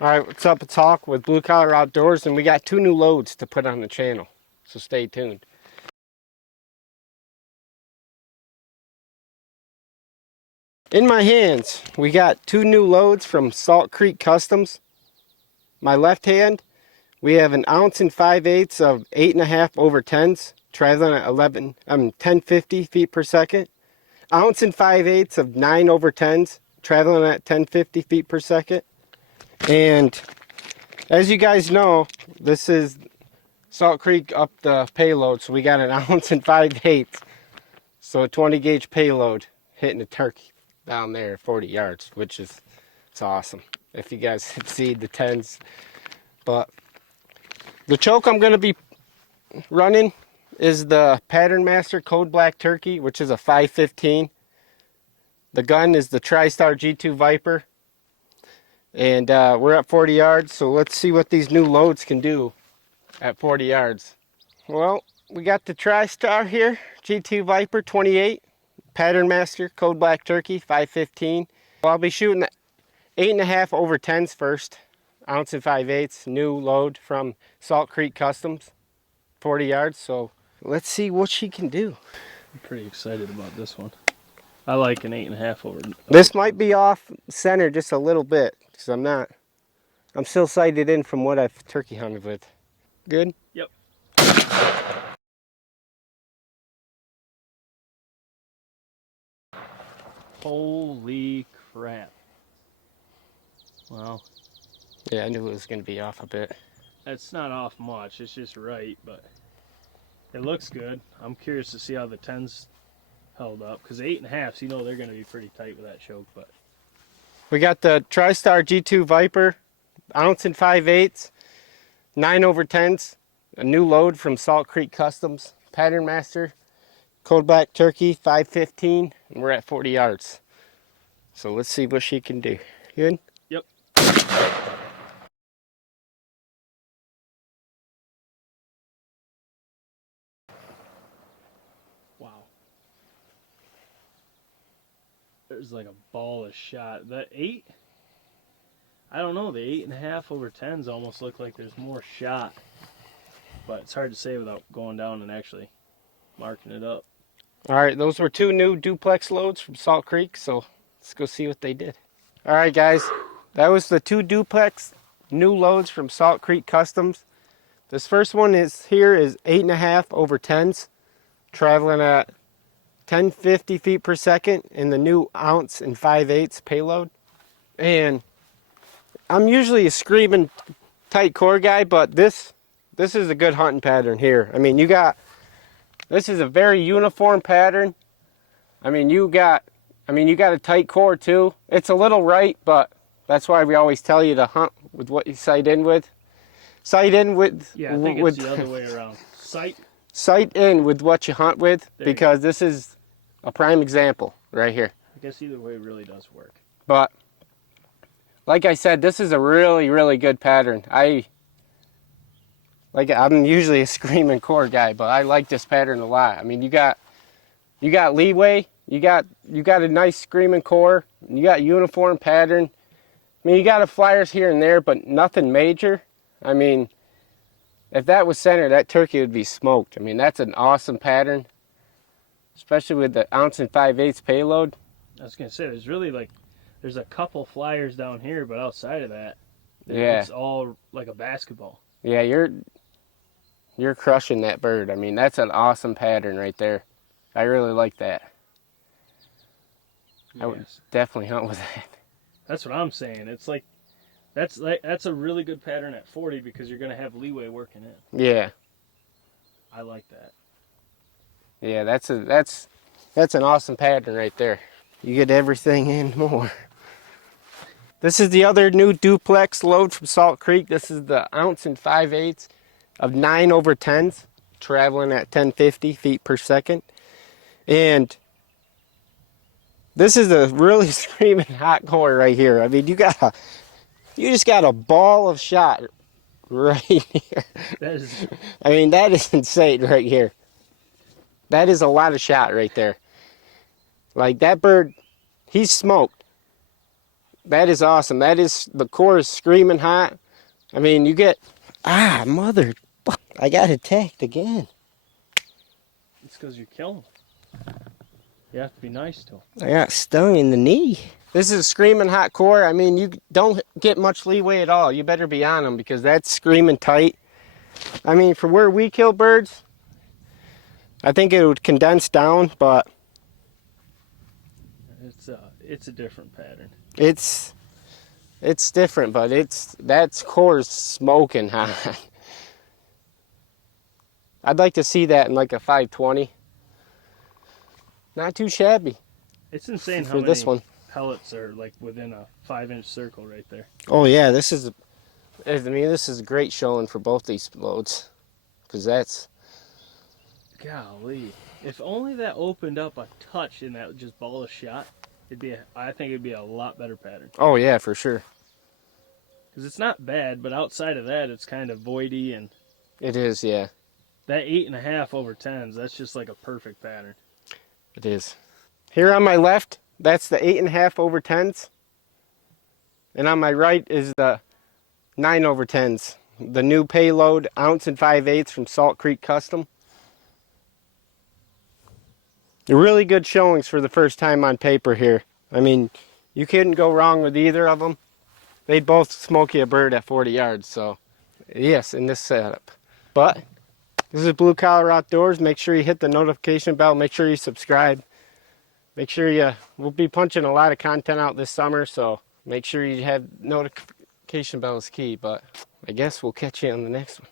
Alright, what's up? It's Hawk with Blue Collar Outdoors, and we got 2 new loads to put on the channel, so stay tuned. In my hands, we got 2 new loads from Salt Creek Customs. My left hand, we have an 1 5/8 of 8.5 over 10s, traveling at 1050 feet per second. 1 5/8 of 9 over 10s, traveling at 1050 feet per second. And as you guys know, this is Salt Creek up the payload, so we got an 1 5/8, so a 20 gauge payload hitting a turkey down there 40 yards, which is, it's awesome if you guys have seen the 10s. But the choke I'm going to be running is the Patternmaster Code Black Turkey, which is a 515. The gun is the TriStar G2 Viper, and we're at 40 yards, so let's see what these new loads can do at 40 yards. Well, we got the TriStar here, G2 Viper 28, Patternmaster Code Black Turkey 515. Well, I'll be shooting the 8.5 over 10s first, 1 5/8, new load from Salt Creek Customs, 40 yards. So let's see what she can do. I'm pretty excited about this one. I like an 8.5 over. This might be off center just a little bit because I'm still sighted in from what I've turkey hunted with. Good? Yep. Holy crap. Well, yeah, I knew it was going to be off a bit. It's not off much, it's just right, but it looks good. I'm curious to see how the 10s held up, because 8.5s, you know they're going to be pretty tight with that choke. But we got the TriStar G2 Viper, 1 5/8, 9 over 10s, a new load from Salt Creek Customs, Patternmaster Code Black Turkey 515, and we're at 40 yards. So let's see what she can do. Good? Yep. Wow. There's like a ball of shot. That 8, I don't know, the 8.5 over 10s almost look like there's more shot. But it's hard to say without going down and actually marking it up. Alright, those were 2 new duplex loads from Salt Creek, so let's go see what they did. Alright guys, that was the 2 duplex new loads from Salt Creek Customs. This first one is 8.5 over 10s, traveling at 1050 feet per second in the new 1 5/8 payload. And I'm usually a screaming tight core guy, but this is a good hunting pattern here. I mean, this is a very uniform pattern. I mean, you got a tight core too. It's a little right, but that's why we always tell you to hunt with what you sight in with. Sight in with... Yeah, I think it's the other way around. Sight in with what you hunt with, because this is a prime example right here. I guess either way really does work. But like I said, this is a really, really good pattern. I'm usually a screaming core guy, but I like this pattern a lot. I mean, you got leeway, you got a nice screaming core, you got uniform pattern. I mean, you got flyers here and there, but nothing major. I mean, if that was center, that turkey would be smoked. I mean, that's an awesome pattern, especially with the 1 5/8 payload. I was gonna say, there's a couple flyers down here, but outside of that, yeah, it's all like a basketball. Yeah, you're crushing that bird. I mean, that's an awesome pattern right there. I really like that. Yes. I would definitely hunt with that. That's what I'm saying. It's like that's a really good pattern at 40 because you're gonna have leeway working in. Yeah. I like that. Yeah, that's an awesome pattern right there. You get everything and more. This is the other new duplex load from Salt Creek. This is the 1 5/8 of 9 over 10s, traveling at 1050 feet per second. And this is a really screaming hot core right here. I mean, you just got a ball of shot right here. I mean, that is insane right here. That is a lot of shot right there. Like, that bird, he's smoked. That is awesome. That is, the core is screaming hot. I mean, you get, mother, I got attacked again. It's because you're killing them. You have to be nice to them. I got stung in the knee. This is a screaming hot core. I mean, you don't get much leeway at all. You better be on them because that's screaming tight. I mean, for where we kill birds, I think it would condense down, but it's a different pattern. it's different, but that core's smoking hot. I'd like to see that in like a 520. Not too shabby. It's insane for how many this one. pellets are like within a 5-inch circle right there. Oh yeah, this is a great showing for both these loads, because that's, Golly, if only that opened up a touch in that just ball of shot, I think it'd be a lot better pattern. oh yeah, for sure. Because it's not bad, but outside of that, it's kind of voidy, and It is, yeah, that 8.5 over 10s, that's just like a perfect pattern. it is. Here on my left, that's the 8.5 over 10s, and on my right is the 9 over 10s, the new payload 1 5/8 ounce from Salt Creek Custom. They're really good showings for the first time on paper here. I mean, you couldn't go wrong with either of them. They'd both smoke you a bird at 40 yards, so yes, in this setup. But this is Blue Collar Outdoors. Make sure you hit the notification bell. Make sure you subscribe. Make sure we'll be punching a lot of content out this summer, so make sure you have notification bell is key. But I guess we'll catch you on the next one.